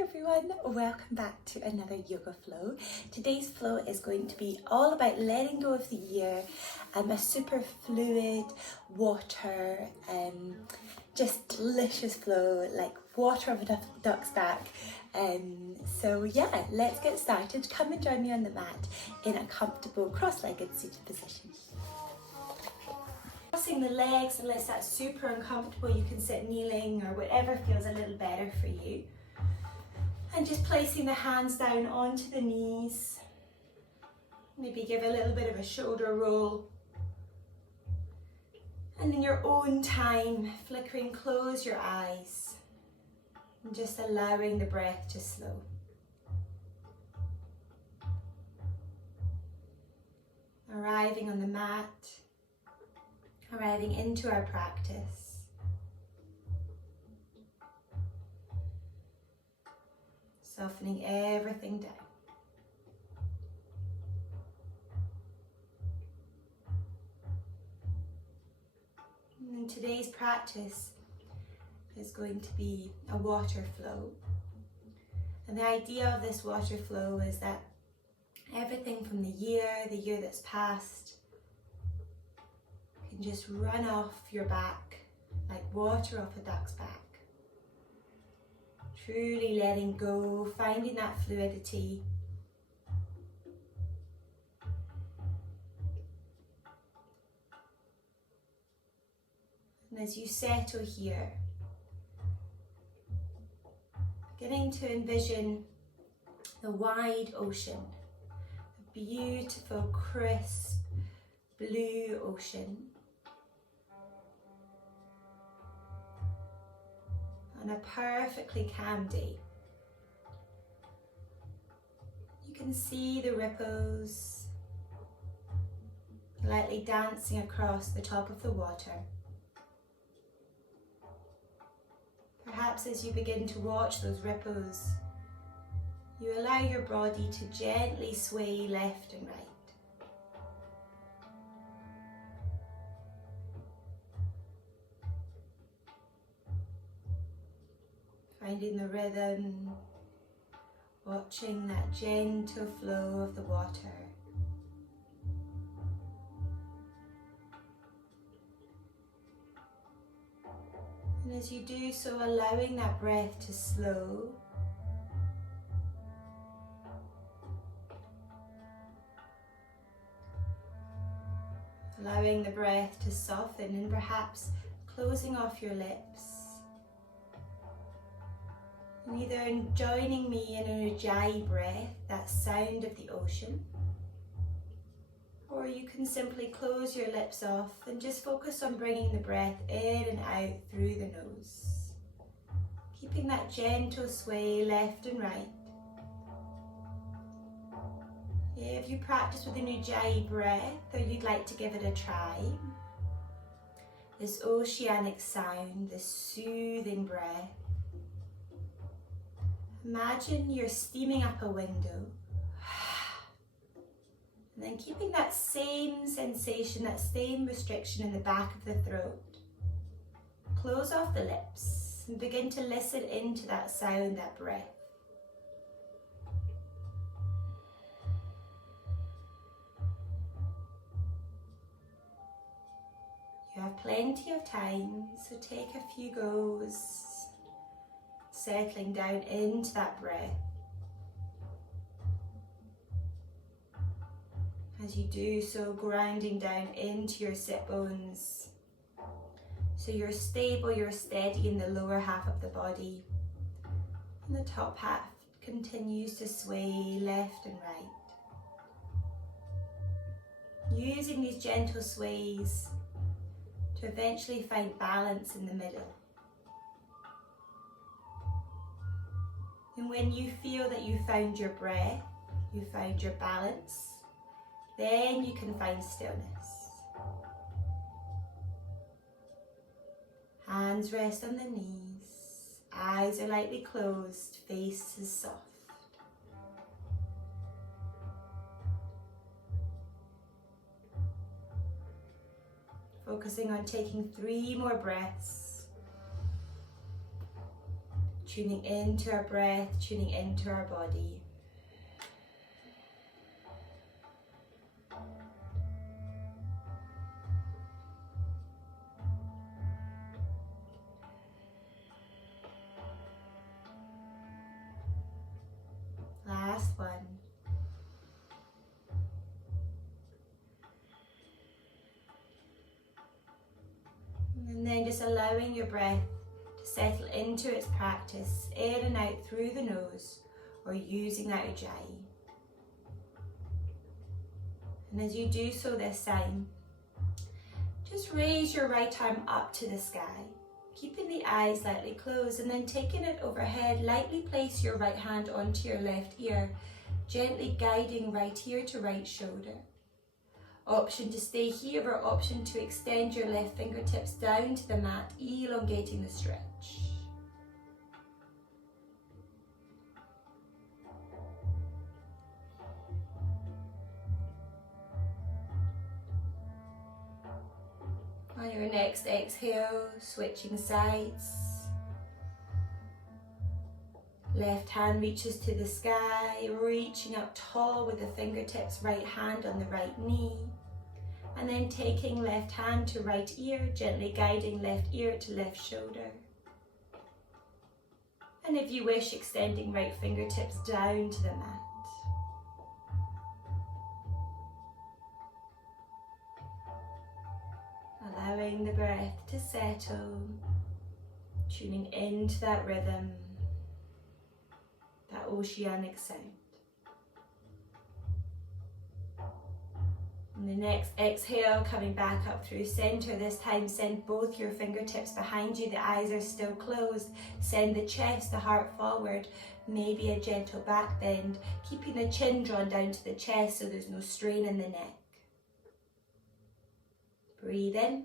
everyone, welcome back to another yoga flow. Today's flow is going to be all about letting go of the year, a super fluid water, just delicious flow, like water of a duck's back. So yeah, let's get started. Come and join me on the mat in a comfortable cross-legged seated position. Crossing the legs, unless that's super uncomfortable, you can sit kneeling or whatever feels a little better for you. And just placing the hands down onto the knees. Maybe give a little bit of a shoulder roll. And in your own time, flickering, close your eyes. And just allowing the breath to slow. Arriving on the mat. Arriving into our practice. Softening everything down. And today's practice is going to be a water flow. And the idea of this water flow is that everything from the year that's passed, can just run off your back like water off a duck's back. Truly letting go, finding that fluidity. And as you settle here, beginning to envision the wide ocean, a beautiful, crisp, blue ocean. On a perfectly calm day. You can see the ripples lightly dancing across the top of the water. Perhaps as you begin to watch those ripples, you allow your body to gently sway left and right. Finding the rhythm, watching that gentle flow of the water. And as you do so, allowing that breath to slow. Allowing the breath to soften and perhaps closing off your lips. And either joining me in an ujjayi breath, that sound of the ocean, or you can simply close your lips off and just focus on bringing the breath in and out through the nose. Keeping that gentle sway left and right. If you practice with an ujjayi breath or you'd like to give it a try, this oceanic sound, this soothing breath, imagine you're steaming up a window and then keeping that same sensation, that same restriction in the back of the throat. Close off the lips and begin to listen into that sound, that breath. You have plenty of time, so take a few goes. Settling down into that breath. As you do so, grounding down into your sit bones. So you're stable, you're steady in the lower half of the body. And the top half continues to sway left and right. Using these gentle sways to eventually find balance in the middle. And when you feel that you found your breath, you found your balance, then you can find stillness. Hands rest on the knees, eyes are lightly closed, face is soft. Focusing on taking 3 more breaths. Tuning into our breath, tuning into our body. Last one. And then just allowing your breath to settle into its practice, in and out through the nose, or using that ujjayi. And as you do so this time, just raise your right arm up to the sky, keeping the eyes slightly closed, and then taking it overhead, lightly place your right hand onto your left ear, gently guiding right ear to right shoulder. Option to stay here or option to extend your left fingertips down to the mat, elongating the stretch. On your next exhale, switching sides. Left hand reaches to the sky, reaching up tall with the fingertips, right hand on the right knee. And then taking left hand to right ear, gently guiding left ear to left shoulder. And if you wish, extending right fingertips down to the mat. Allowing the breath to settle, tuning into that rhythm, that oceanic sound. And the next exhale, coming back up through center. This time send both your fingertips behind you, the eyes are still closed. Send the chest, the heart forward, maybe a gentle back bend, keeping the chin drawn down to the chest so there's no strain in the neck. Breathe in.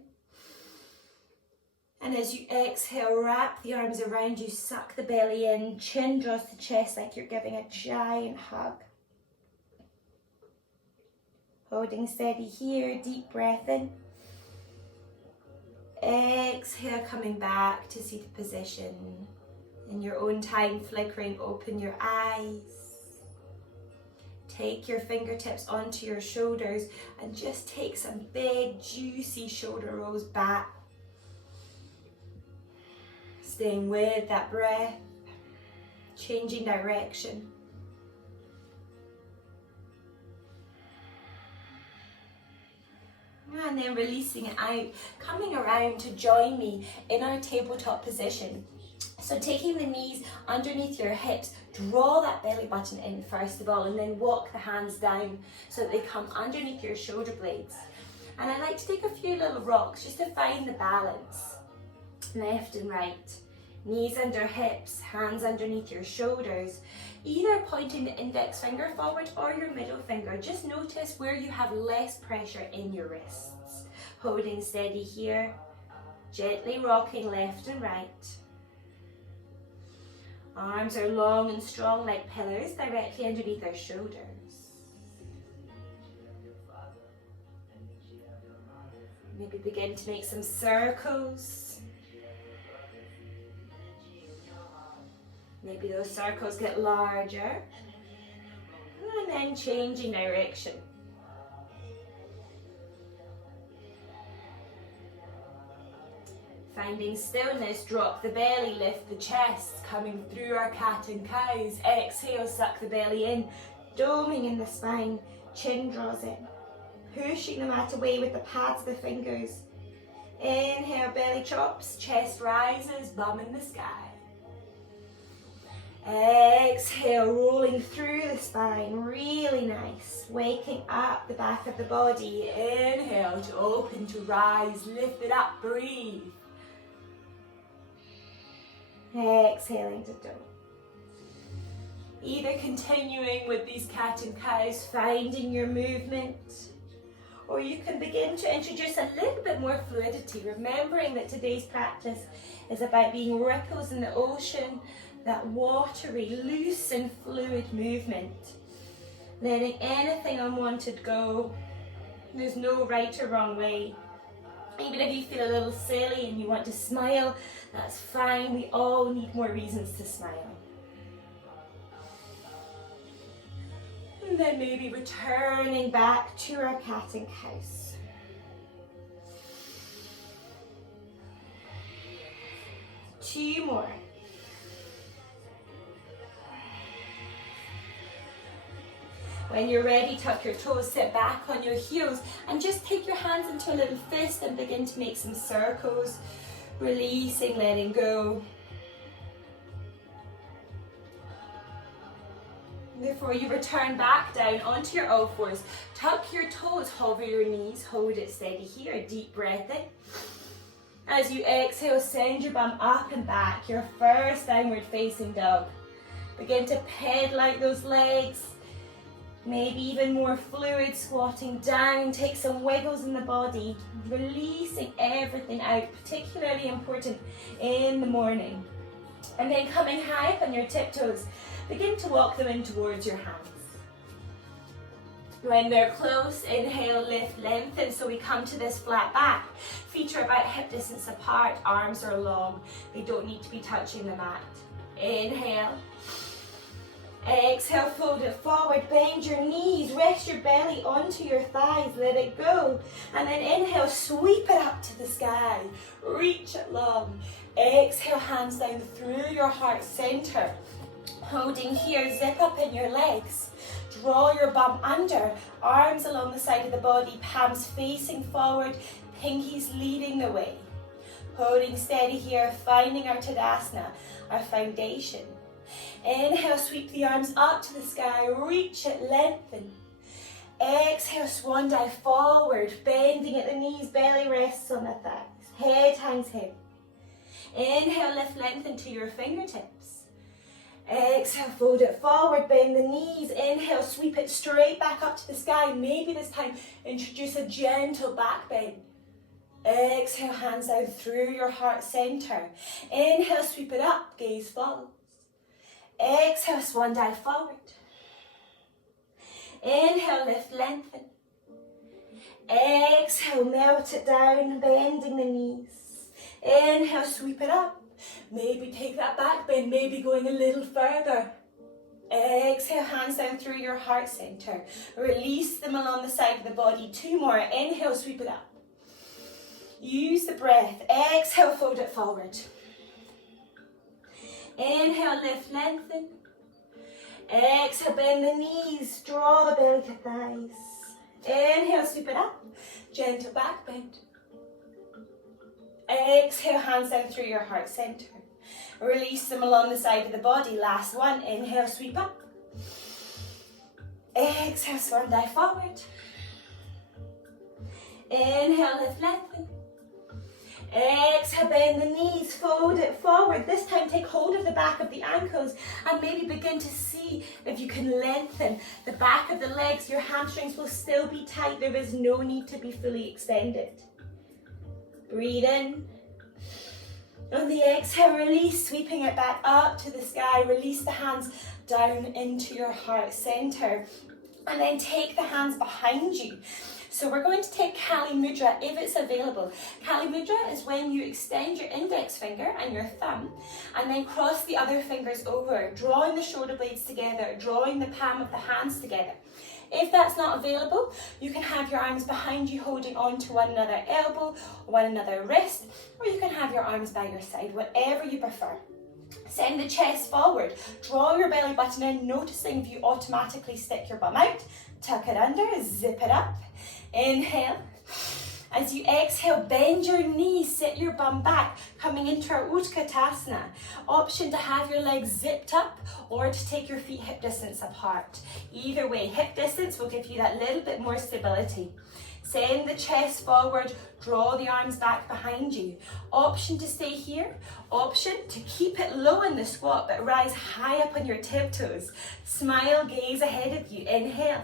And as you exhale, wrap the arms around you, suck the belly in, chin draws to chest like you're giving a giant hug. Holding steady here, deep breath in. Exhale, coming back to seated position. In your own time, flickering open your eyes. Take your fingertips onto your shoulders and just take some big, juicy shoulder rolls back. Staying with that breath, changing direction. And then releasing it out, coming around to join me in our tabletop position. So taking the knees underneath your hips, draw that belly button in first of all, and then walk the hands down so that they come underneath your shoulder blades. And I like to take a few little rocks just to find the balance. Left and right. Knees under hips, hands underneath your shoulders. Either pointing the index finger forward or your middle finger. Just notice where you have less pressure in your wrists. Holding steady here. Gently rocking left and right. Arms are long and strong like pillars directly underneath our shoulders. Maybe begin to make some circles. Maybe those circles get larger. And then changing direction. Finding stillness, drop the belly, lift the chest, coming through our cat and cows. Exhale, suck the belly in, doming in the spine, chin draws in. Pushing the mat away with the pads of the fingers. Inhale, belly chops, chest rises, bum in the sky. Exhale, rolling through the spine, really nice. Waking up the back of the body. Inhale to open, to rise, lift it up, breathe. Exhaling to dog. Either continuing with these cat and cows, finding your movement, or you can begin to introduce a little bit more fluidity, remembering that today's practice is about being ripples in the ocean, that watery, loose and fluid movement. Letting anything unwanted go. There's no right or wrong way. Even if you feel a little silly and you want to smile, that's fine. We all need more reasons to smile. And then maybe returning back to our cat and cows. Two more. When you're ready, tuck your toes, sit back on your heels, and just take your hands into a little fist and begin to make some circles, releasing, letting go. Before you return back down onto your all fours, tuck your toes, hover your knees, hold it steady here, a deep breath in. As you exhale, send your bum up and back, your first downward facing dog. Begin to pedal out those legs, maybe even more fluid, squatting down, take some wiggles in the body, releasing everything out, particularly important in the morning. And then coming high up on your tiptoes, begin to walk them in towards your hands. When they're close, inhale, lift, lengthen, so we come to this flat back. Feet are about hip distance apart, arms are long, they don't need to be touching the mat. Inhale. Exhale, fold it forward, bend your knees, rest your belly onto your thighs, let it go. And then inhale, sweep it up to the sky, reach it long. Exhale, hands down through your heart center. Holding here, zip up in your legs. Draw your bum under, arms along the side of the body, palms facing forward, pinkies leading the way. Holding steady here, finding our Tadasana, our foundation. Inhale, sweep the arms up to the sky, reach it, lengthen. Exhale, swan dive forward, bending at the knees, belly rests on the thighs, head hangs heavy. Inhale, lift, lengthen to your fingertips. Exhale, fold it forward, bend the knees. Inhale, sweep it straight back up to the sky. Maybe this time introduce a gentle back bend. Exhale, hands down through your heart center. Inhale, sweep it up, gaze follows. Exhale, swan dive forward. Inhale, lift, lengthen. Exhale, melt it down, bending the knees. Inhale, sweep it up. Maybe take that back bend, maybe going a little further. Exhale, hands down through your heart center. Release them along the side of the body. Two more. Inhale, sweep it up. Use the breath. Exhale, fold it forward. Inhale, lift, lengthen. Exhale, bend the knees. Draw the belly to thighs. Inhale, sweep it up. Gentle back bend. Exhale, hands down through your heart center. Release them along the side of the body. Last one. Inhale, sweep up. Exhale, swan dive forward. Inhale, lift, lengthen. Exhale, bend the knees, fold it forward. This time take hold of the back of the ankles and maybe begin to see if you can lengthen the back of the legs. Your hamstrings will still be tight. There is no need to be fully extended. Breathe in. On the exhale, release, sweeping it back up to the sky. Release the hands down into your heart center. And then take the hands behind you. So we're going to take Kali Mudra if it's available. Kali Mudra is when you extend your index finger and your thumb and then cross the other fingers over, drawing the shoulder blades together, drawing the palm of the hands together. If that's not available, you can have your arms behind you holding on to one another elbow, one another wrist, or you can have your arms by your side, whatever you prefer. Send the chest forward, draw your belly button in, noticing if you automatically stick your bum out. Tuck it under, zip it up. Inhale. As you exhale, bend your knees, sit your bum back, coming into our Utkatasana. Option to have your legs zipped up or to take your feet hip distance apart. Either way, hip distance will give you that little bit more stability. Send the chest forward, draw the arms back behind you. Option to stay here, option to keep it low in the squat but rise high up on your tiptoes. Smile, gaze ahead of you. Inhale.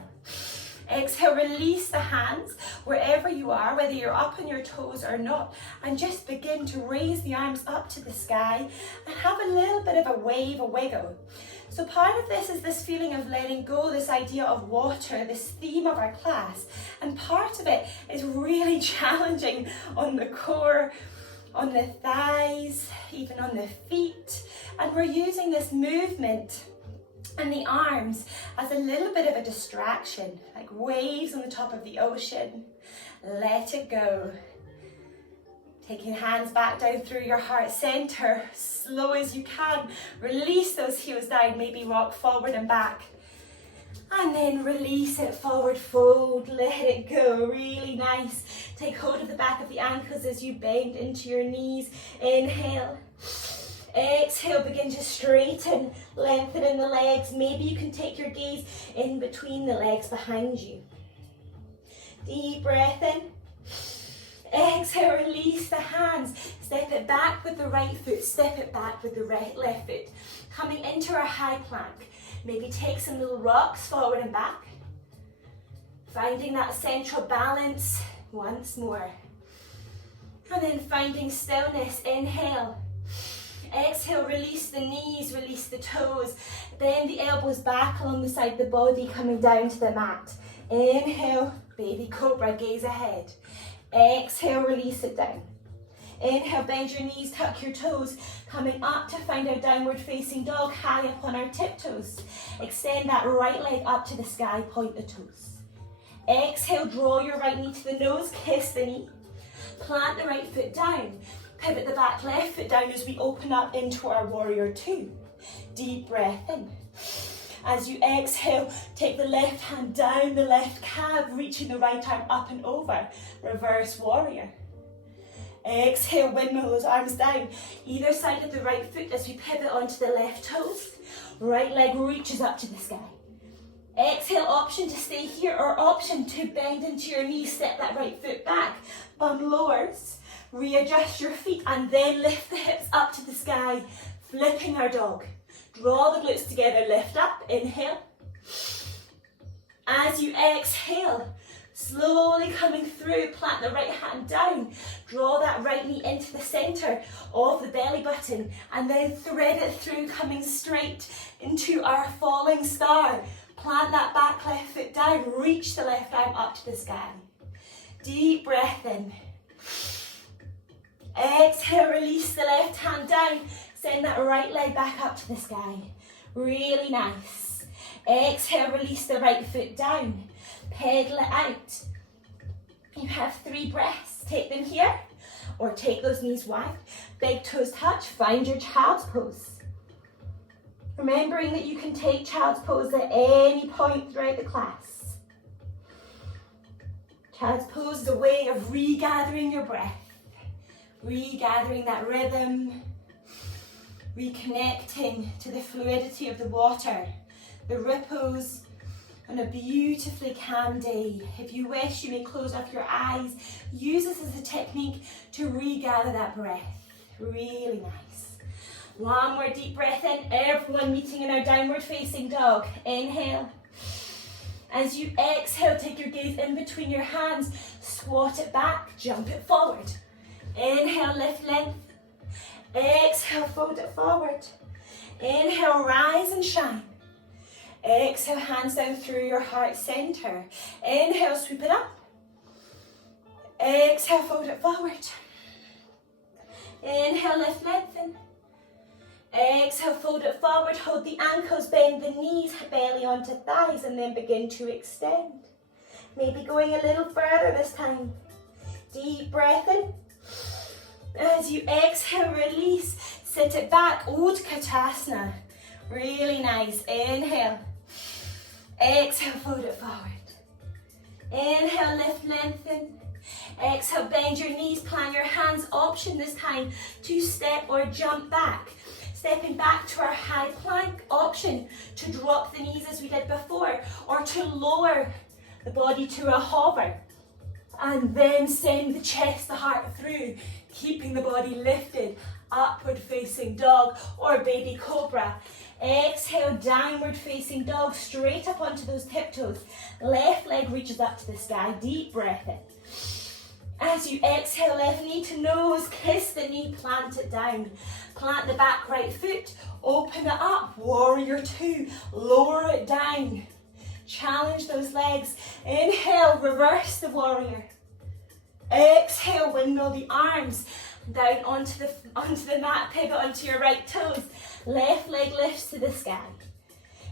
Exhale, release the hands wherever you are, whether you're up on your toes or not, and just begin to raise the arms up to the sky and have a little bit of a wave, a wiggle. So part of this is this feeling of letting go, this idea of water, this theme of our class. And part of it is really challenging on the core, on the thighs, even on the feet. And we're using this movement and the arms as a little bit of a distraction, like waves on the top of the ocean. Let it go. Taking hands back down through your heart center, slow as you can. Release those heels down, maybe rock forward and back. And then release it, forward fold, let it go, really nice. Take hold of the back of the ankles as you bend into your knees. Inhale. Exhale, begin to straighten, lengthen in the legs. Maybe you can take your gaze in between the legs behind you. Deep breath in. Exhale, release the hands. Step it back with the right foot, step it back with the left foot. Coming into our high plank. Maybe take some little rocks forward and back. Finding that central balance once more. And then finding stillness. Inhale. Exhale, release the knees, release the toes. Bend the elbows back along the side of the body, coming down to the mat. Inhale, baby cobra, gaze ahead. Exhale, release it down. Inhale, bend your knees, tuck your toes, coming up to find our downward facing dog, high up on our tiptoes. Extend that right leg up to the sky, point the toes. Exhale, draw your right knee to the nose, kiss the knee. Plant the right foot down. Pivot the back left foot down as we open up into our warrior two. Deep breath in. As you exhale, take the left hand down the left calf, reaching the right arm up and over. Reverse warrior. Exhale, windmill those arms down. Either side of the right foot as we pivot onto the left toes. Right leg reaches up to the sky. Exhale, option to stay here or option to bend into your knees, step that right foot back. Bum lowers. Readjust your feet and then lift the hips up to the sky, flipping our dog. Draw the glutes together, lift up, inhale. As you exhale, slowly coming through, plant the right hand down. Draw that right knee into the center of the belly button and then thread it through, coming straight into our falling star. Plant that back left foot down, reach the left arm up to the sky. Deep breath in. Exhale, release the left hand down. Send that right leg back up to the sky. Really nice. Exhale, release the right foot down. Pedal it out. You have 3 breaths. Take them here or take those knees wide. Big toes touch. Find your child's pose. Remembering that you can take child's pose at any point throughout the class. Child's pose is a way of regathering your breath. Regathering that rhythm, reconnecting to the fluidity of the water, the ripples on a beautifully calm day. If you wish, you may close off your eyes. Use this as a technique to regather that breath. Really nice. One more deep breath in. Everyone meeting in our downward facing dog. Inhale. As you exhale, take your gaze in between your hands. Squat it back, jump it forward. Inhale, lift length. Exhale, fold it forward. Inhale, rise and shine. Exhale, hands down through your heart center. Inhale, sweep it up. Exhale, fold it forward. Inhale, lift, lengthen. Exhale, fold it forward. Hold the ankles, bend the knees, belly onto thighs, and then begin to extend. Maybe going a little further this time. Deep breath in. As you exhale, release, sit it back, Utkatasana. Really nice. Inhale. Exhale, fold it forward. Inhale, lift, lengthen. Exhale, bend your knees, plant your hands. Option this time to step or jump back. Stepping back to our high plank. Option to drop the knees as we did before, or to lower the body to a hover. And then send the chest, the heart through, keeping the body lifted, upward facing dog or baby cobra. Exhale, downward facing dog, straight up onto those tiptoes. Left leg reaches up to the sky, deep breath in. As you exhale, left knee to nose, kiss the knee, plant it down. Plant the back right foot, open it up, warrior two, lower it down. Challenge those legs. Inhale, reverse the warrior. Exhale, windmill the arms down onto the mat, pivot onto your right toes. Left leg lifts to the sky.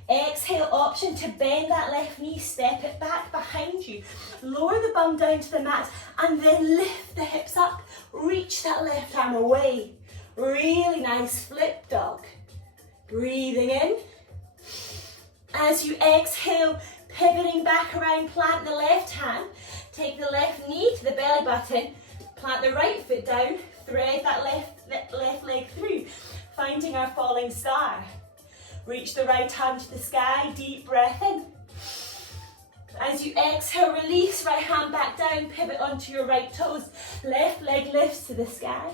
Exhale, option to bend that left knee, step it back behind you. Lower the bum down to the mat and then lift the hips up. Reach that left arm away. Really nice flip dog. Breathing in. As you exhale, pivoting back around, plant the left hand. Take the left knee to the belly button. Plant the right foot down. Thread that left leg through, finding our falling star. Reach the right arm to the sky, deep breath in. As you exhale, release, right hand back down, pivot onto your right toes. Left leg lifts to the sky.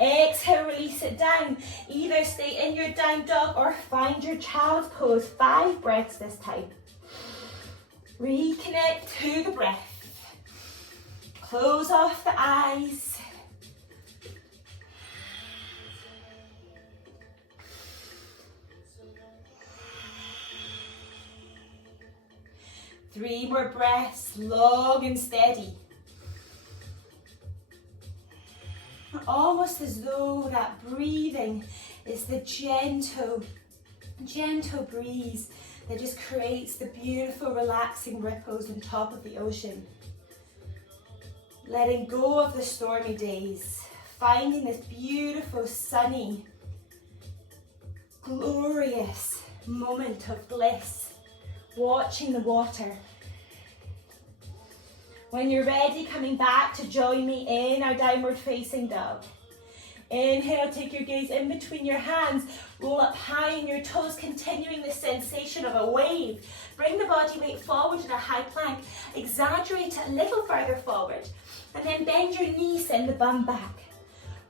Exhale, release it down. Either stay in your down dog or find your child's pose. 5 breaths this time. Reconnect to the breath. Close off the eyes. Three more breaths, long and steady. Almost as though that breathing is the gentle breeze that just creates the beautiful, relaxing ripples on top of the ocean. Letting go of the stormy days, finding this beautiful, sunny, glorious moment of bliss. Watching the water. When you're ready, coming back to join me in our downward facing dog. Inhale, take your gaze in between your hands, roll up high in your toes, continuing the sensation of a wave. Bring the body weight forward in a high plank, exaggerate it a little further forward, and then bend your knees, send the bum back.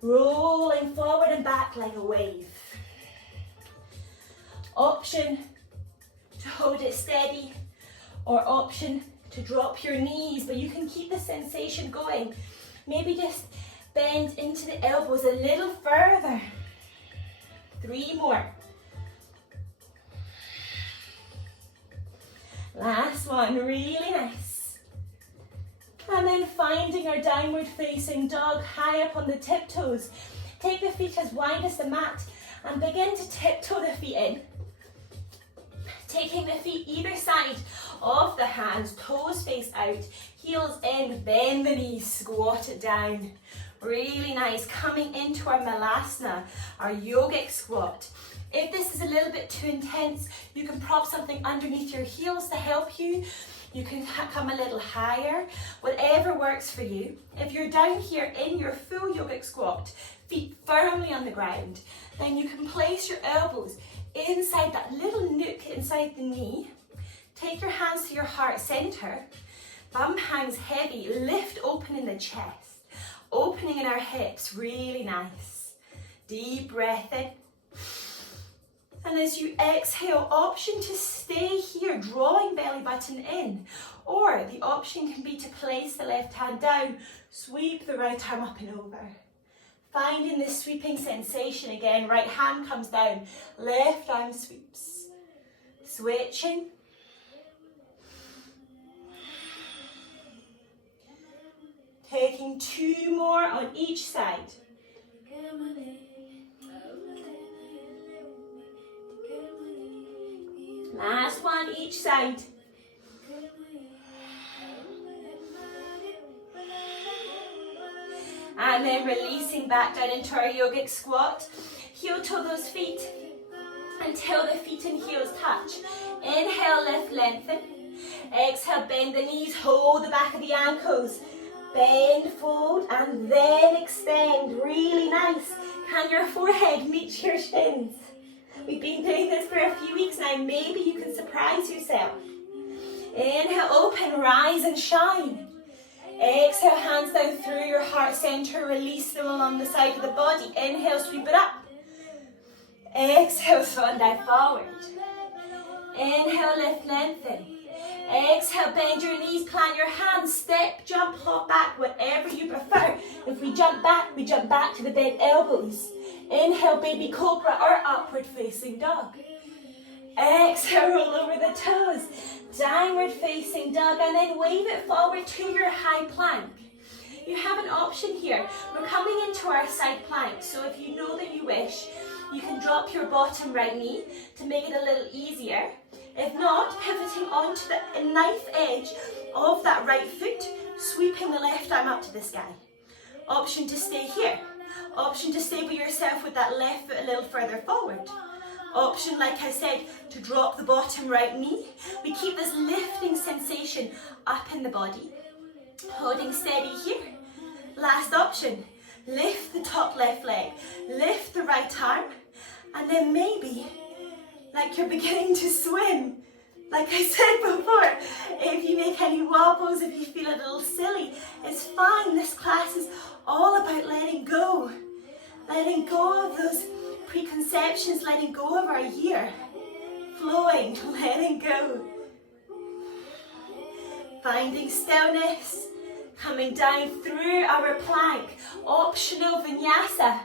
Rolling forward and back like a wave. Option to hold it steady, or option to drop your knees, but you can keep the sensation going. Maybe just bend into the elbows a little further. 3 more. Last one, really nice. And then finding our downward facing dog, high up on the tiptoes. Take the feet as wide as the mat and begin to tiptoe the feet in. Taking the feet either side of the hands, toes face out, heels in, bend the knees, squat it down. Really nice. Coming into our Malasana, our yogic squat. If this is a little bit too intense, you can prop something underneath your heels to help you. You can come a little higher, whatever works for you. If you're down here in your full yogic squat, feet firmly on the ground, then you can place your elbows inside that little nook inside the knee. Take your hands to your heart center. Bum hangs heavy, lift open in the chest, opening in our hips, really nice. Deep breath in. And as you exhale, option to stay here, drawing belly button in. Or the option can be to place the left hand down, sweep the right arm up and over. Finding this sweeping sensation again, right hand comes down, left arm sweeps. Switching. Taking 2 more on each side. Last one each side. And then releasing back down into our yogic squat. Heel toe those feet until the feet and heels touch. Inhale, lift, lengthen. Exhale, bend the knees, hold the back of the ankles. Bend, fold, and then extend. Really nice. Can your forehead meet your shins? We've been doing this for a few weeks now. Maybe you can surprise yourself. Inhale, open, rise and shine. Exhale, hands down through your heart center. Release them along the side of the body. Inhale, sweep it up. Exhale, swan dive forward. Inhale, lift, lengthen. Exhale, bend your knees, plant your hands, step, jump, hop back, whatever you prefer. If we jump back to the bent elbows. Inhale, baby cobra or upward facing dog. Exhale, roll over the toes. Downward facing dog, and then wave it forward to your high plank. You have an option here. We're coming into our side plank, so if you know that you wish, you can drop your bottom right knee to make it a little easier. If not, pivoting onto the knife edge of that right foot, sweeping the left arm up to the sky. Option to stay here. Option to stable yourself with that left foot a little further forward. Option, like I said, to drop the bottom right knee. We keep this lifting sensation up in the body. Holding steady here. Last option, lift the top left leg, lift the right arm, and then maybe, like you're beginning to swim, like I said before, if you make any wobbles, if you feel a little silly, it's fine. This class is all about letting go of those preconceptions, letting go of our year, flowing, letting go, finding stillness, coming down through our plank, optional vinyasa.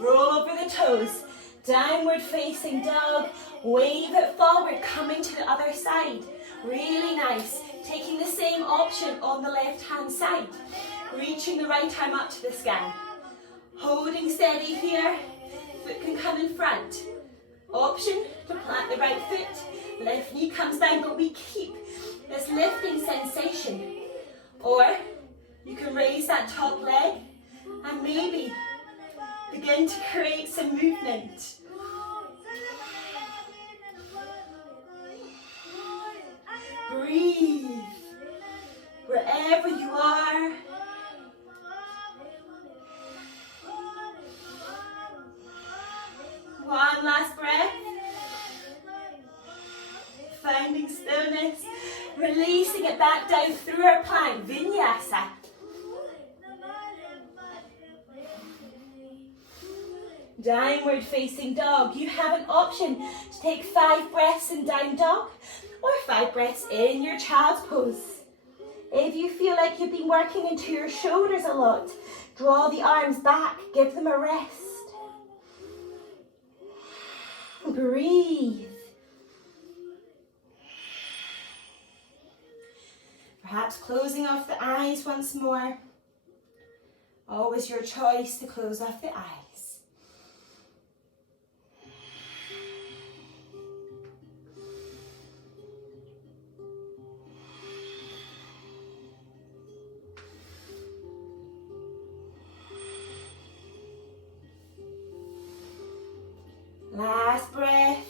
Roll over the toes, downward facing dog, wave it forward, coming to the other side. Really nice. Taking the same option on the left hand side, reaching the right arm up to the sky. Holding steady here, foot can come in front. Option to plant the right foot, left knee comes down, but we keep this lifting sensation. Or you can raise that top leg and maybe begin to create some movement. Breathe wherever you are. One last breath. Finding stillness, releasing it back down through our plank, vinyasa. Downward facing dog. You have an option to take 5 breaths in down dog or 5 breaths in your child's pose. If you feel like you've been working into your shoulders a lot, draw the arms back, give them a rest. Breathe. Perhaps closing off the eyes once more. Always your choice to close off the eyes. Last breath,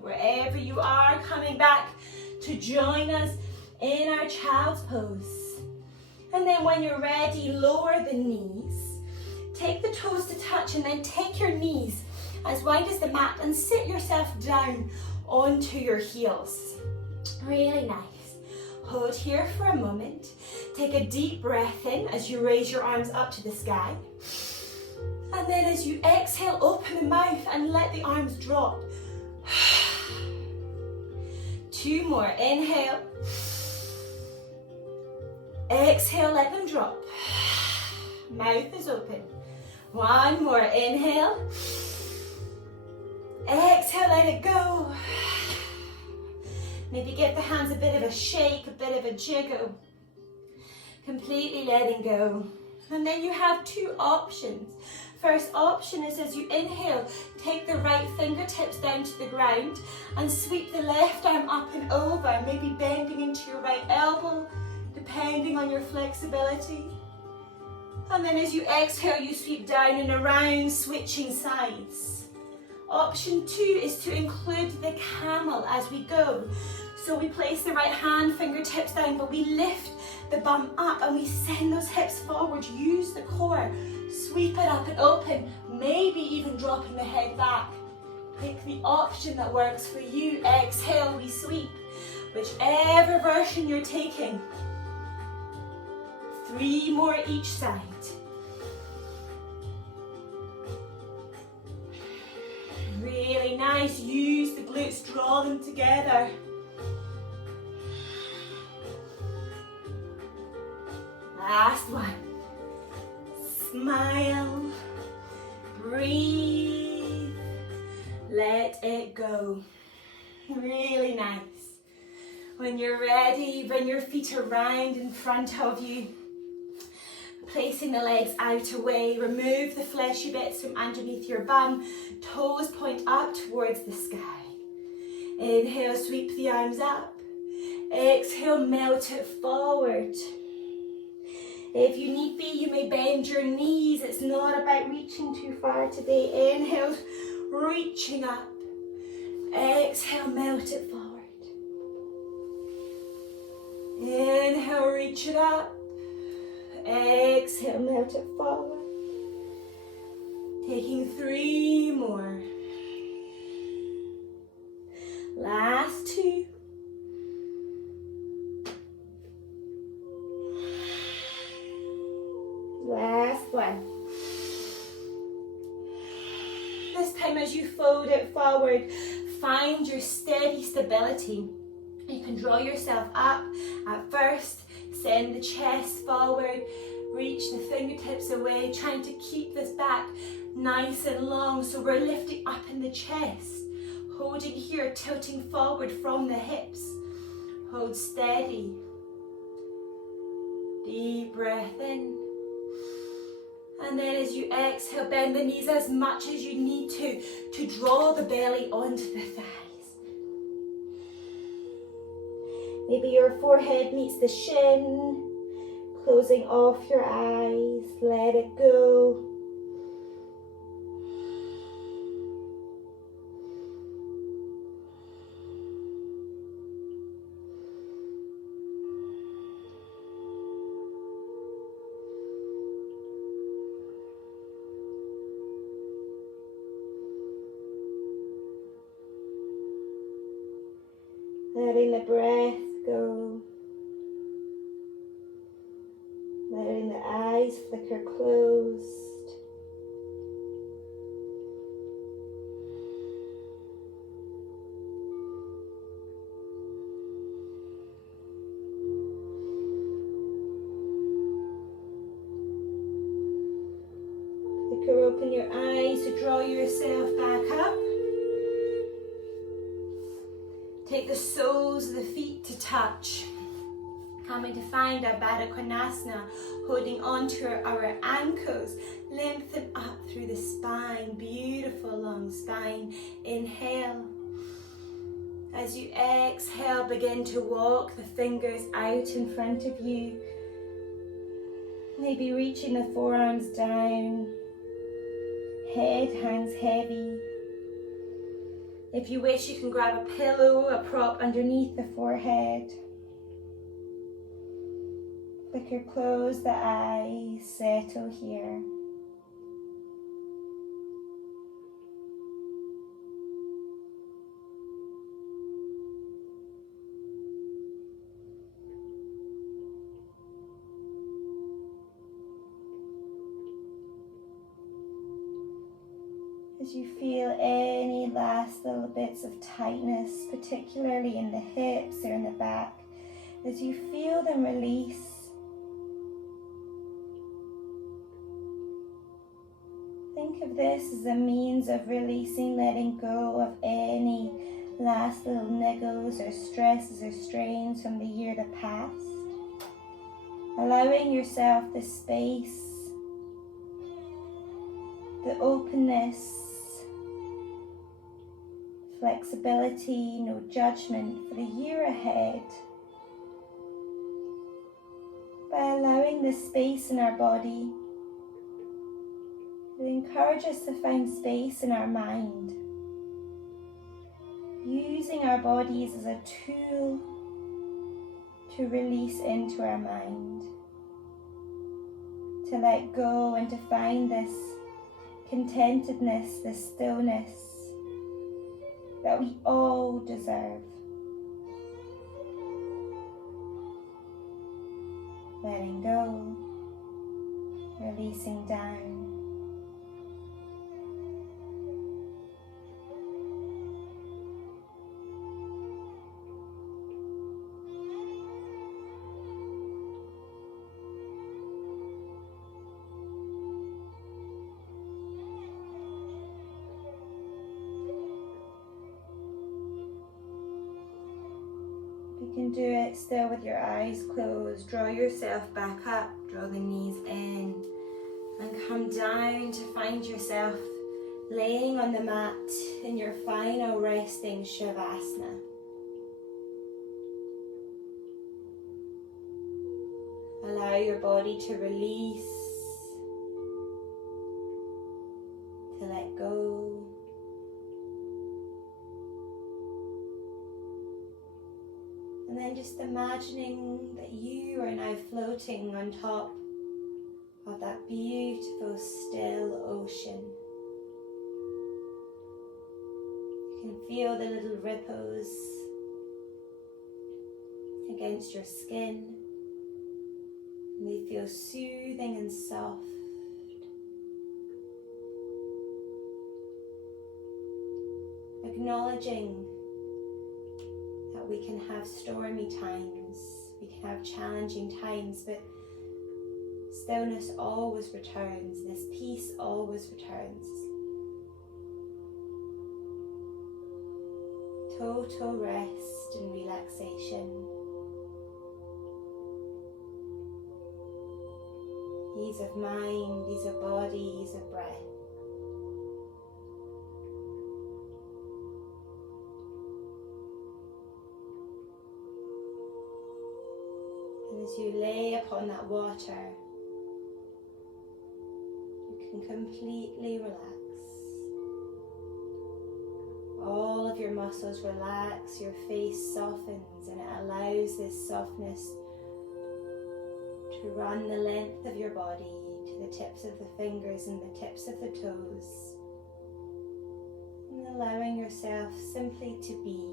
wherever you are, coming back to join us in our child's pose. And then when you're ready, lower the knees. Take the toes to touch and then take your knees as wide as the mat and sit yourself down onto your heels. Really nice. Hold here for a moment. Take a deep breath in as you raise your arms up to the sky. And then as you exhale, open the mouth and let the arms drop. 2 more. Inhale. Exhale, let them drop. Mouth is open. 1 more. Inhale. Exhale, let it go. Maybe give the hands a bit of a shake, a bit of a jiggle. Completely letting go. And then you have 2 options. First option is as you inhale, take the right fingertips down to the ground and sweep the left arm up and over, maybe bending into your right elbow, depending on your flexibility. And then as you exhale, you sweep down and around, switching sides. Option 2 is to include the camel as we go. So we place the right hand, fingertips down, but we lift the bum up and we send those hips forward. Use the core, sweep it up and open, maybe even dropping the head back. Pick the option that works for you. Exhale, we sweep. Whichever version you're taking. 3 more each side. Really nice. Use the glutes, draw them together. Last one. Smile. Breathe. Let it go. Really nice. When you're ready, bring your feet around in front of you. Placing the legs out away. Remove the fleshy bits from underneath your bum. Toes point up towards the sky. Inhale, sweep the arms up. Exhale, melt it forward. If you need be, you may bend your knees. It's not about reaching too far today. Inhale, reaching up. Exhale, melt it forward. Inhale, reach it up. Exhale, melt it forward. Taking 3 more. Last 2. Last one. This time as you fold it forward, find your steady stability. You can draw yourself up at first, send the chest forward, reach the fingertips away, trying to keep this back nice and long so we're lifting up in the chest. Holding here, tilting forward from the hips. Hold steady. Deep breath in. And then as you exhale, bend the knees as much as you need to draw the belly onto the thighs. Maybe your forehead meets the shin, closing off your eyes, let it go. Letting the breath go. Letting the eyes flicker closed. Flicker open your eyes to draw yourself back up. Take the soles of the feet to touch. Coming to find our Baddha Konasana, holding onto our ankles. Lengthen up through the spine, beautiful long spine. Inhale. As you exhale, begin to walk the fingers out in front of you. Maybe reaching the forearms down. Head hangs heavy. If you wish, you can grab a pillow, a prop underneath the forehead. Flicker, close the eyes, settle here. As you feel any last little bits of tightness, particularly in the hips or in the back, as you feel them release, think of this as a means of releasing, letting go of any last little niggles or stresses or strains from the year that passed. Allowing yourself the space, the openness, flexibility, no judgment for the year ahead. By allowing this space in our body, we encourage us to find space in our mind, using our bodies as a tool to release into our mind, to let go and to find this contentedness, this stillness that we all deserve. Letting go, releasing down. can do it still with your eyes closed. Draw yourself back up, draw the knees in, and come down to find yourself laying on the mat in your final resting Shavasana. Allow your body to release, to let go. And then just imagining that you are now floating on top of that beautiful still ocean. You can feel the little ripples against your skin. And they feel soothing and soft. Acknowledging that we can have stormy times, we can have challenging times, but stillness always returns, this peace always returns. Total rest and relaxation. Ease of mind, ease of body, ease of breath. And as you lay upon that water, you can completely relax. All of your muscles relax, your face softens, and it allows this softness to run the length of your body to the tips of the fingers and the tips of the toes, and allowing yourself simply to be.